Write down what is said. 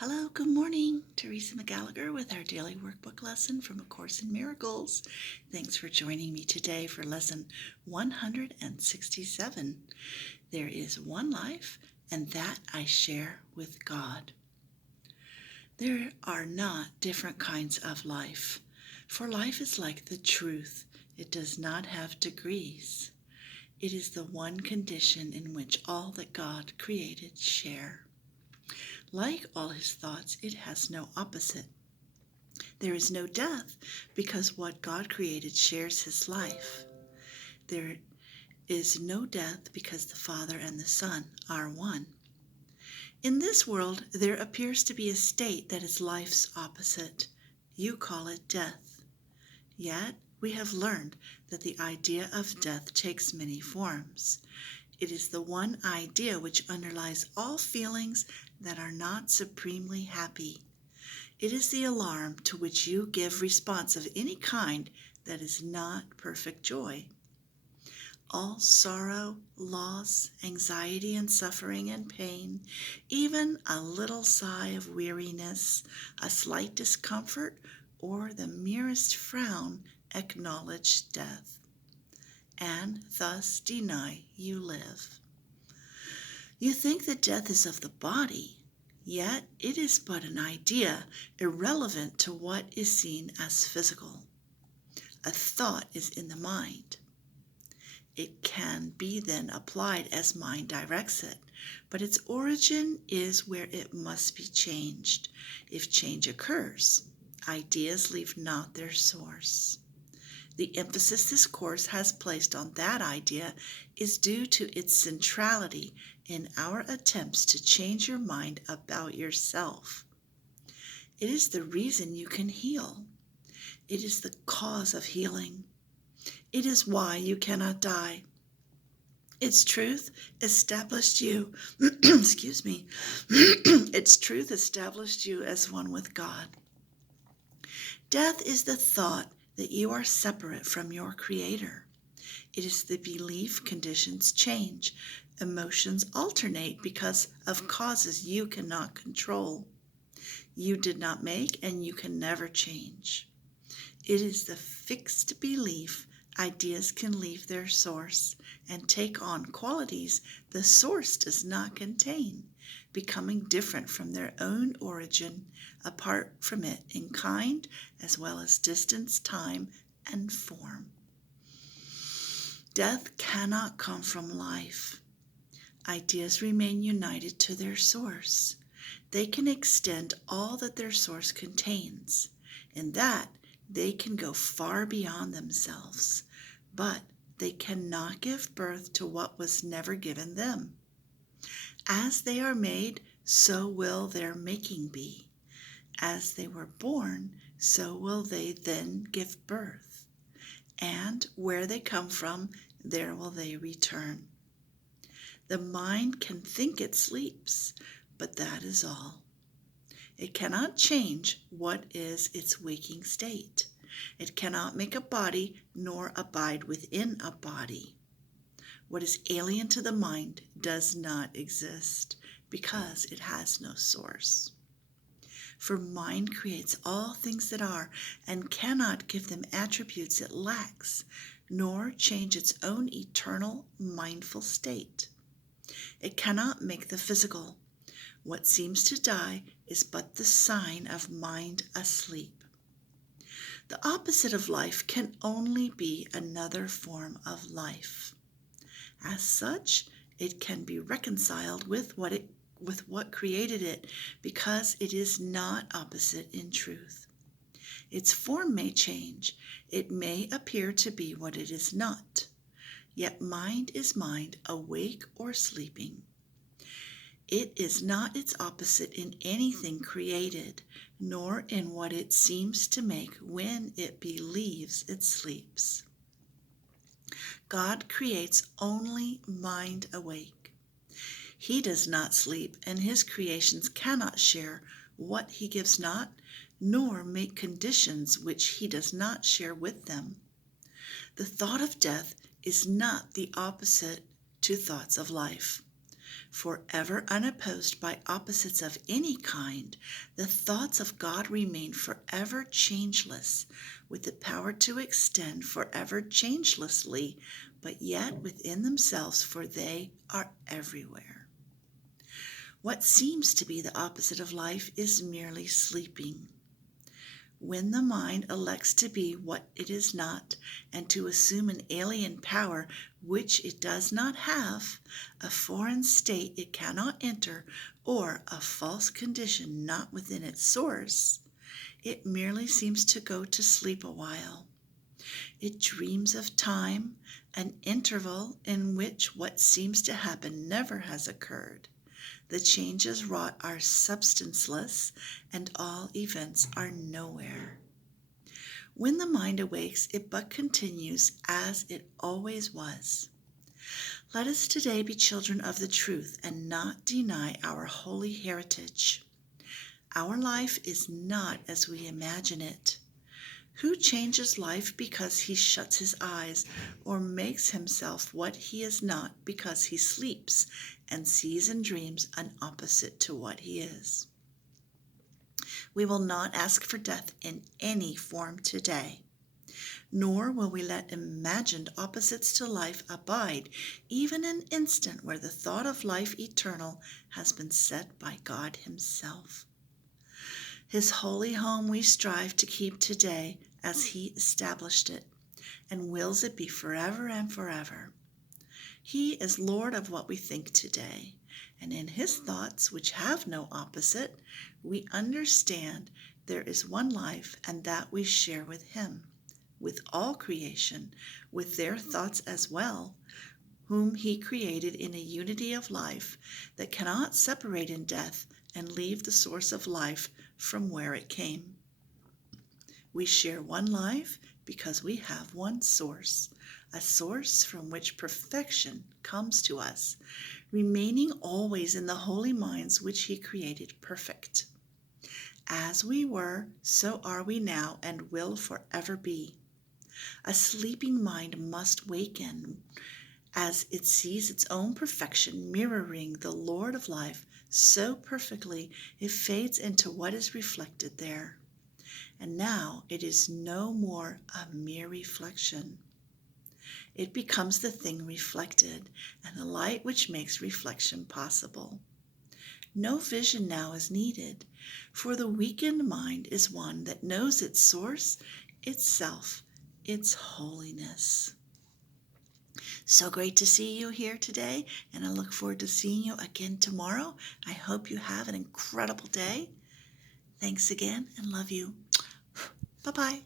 Hello, good morning. Teresa McGallagher with our daily workbook lesson from A Course in Miracles. Thanks for joining me today for lesson 167. There is one life, and that I share with God. There are not different kinds of life, for life is like the truth. It does not have degrees. It is the one condition in which all that God created share. Like all his thoughts, it has no opposite. There is no death because what God created shares his life. There is no death because the Father and the Son are one. In this world, there appears to be a state that is life's opposite. You call it death. Yet, we have learned that the idea of death takes many forms. It is the one idea which underlies all feelings that are not supremely happy. It is the alarm to which you give response of any kind that is not perfect joy. All sorrow, loss, anxiety and suffering and pain, even a little sigh of weariness, a slight discomfort, or the merest frown acknowledge death, and thus deny you live. You think that death is of the body, yet it is but an idea irrelevant to what is seen as physical. A thought is in the mind. It can be then applied as mind directs it, but its origin is where it must be changed. If change occurs, ideas leave not their source. The emphasis this course has placed on that idea is due to its centrality in our attempts to change your mind about yourself. It is the reason you can heal. It is the cause of healing. It is why you cannot die. Its truth established you, its truth established you as one with God. Death is the thought that you are separate from your Creator. It is the belief conditions change. Emotions alternate because of causes you cannot control. You did not make and you can never change. It is the fixed belief ideas can leave their source and take on qualities the source does not contain, becoming different from their own origin, apart from it in kind as well as distance, time, and form. Death cannot come from life. Ideas remain united to their source. They can extend all that their source contains. In that, they can go far beyond themselves, but they cannot give birth to what was never given them. As they are made, so will their making be. As they were born, so will they then give birth. And where they come from, there will they return. The mind can think it sleeps, but that is all. It cannot change what is its waking state. It cannot make a body nor abide within a body. What is alien to the mind does not exist because it has no source. For mind creates all things that are and cannot give them attributes it lacks, nor change its own eternal mindful state. It cannot make the physical. What seems to die is but the sign of mind asleep. The opposite of life can only be another form of life. As such, it can be reconciled with what created it because it is not opposite in truth. Its form may change. It may appear to be what it is not. Yet mind is mind, awake or sleeping. It is not its opposite in anything created, nor in what it seems to make when it believes it sleeps. God creates only mind awake. He does not sleep, and his creations cannot share what he gives not, nor make conditions which he does not share with them. The thought of death is not the opposite to thoughts of life. Forever unopposed by opposites of any kind, the thoughts of God remain forever changeless, with the power to extend forever changelessly, but yet within themselves, for they are everywhere. What seems to be the opposite of life is merely sleeping. When the mind elects to be what it is not, and to assume an alien power which it does not have, a foreign state it cannot enter, or a false condition not within its source, it merely seems to go to sleep a while. It dreams of time, an interval in which what seems to happen never has occurred. The changes wrought are substanceless, and all events are nowhere. When the mind awakes, it but continues as it always was. Let us today be children of the truth and not deny our holy heritage. Our life is not as we imagine it. Who changes life because he shuts his eyes, or makes himself what he is not because he sleeps and sees and dreams an opposite to what he is? We will not ask for death in any form today, nor will we let imagined opposites to life abide even an instant where the thought of life eternal has been set by God himself. His holy home we strive to keep today as he established it, and wills it be forever and forever. He is Lord of what we think today, and in his thoughts, which have no opposite, we understand there is one life, and that we share with him, with all creation, with their thoughts as well, whom he created in a unity of life that cannot separate in death and leave the source of life from where it came. We share one life because we have one source, a source from which perfection comes to us, remaining always in the holy minds which he created perfect. As we were, so are we now and will forever be. A sleeping mind must waken as it sees its own perfection mirroring the Lord of life so perfectly it fades into what is reflected there. And now it is no more a mere reflection. It becomes the thing reflected, and the light which makes reflection possible. No vision now is needed, for the weakened mind is one that knows its source, itself, its holiness. So great to see you here today, and I look forward to seeing you again tomorrow. I hope you have an incredible day. Thanks again, and love you. Bye-bye.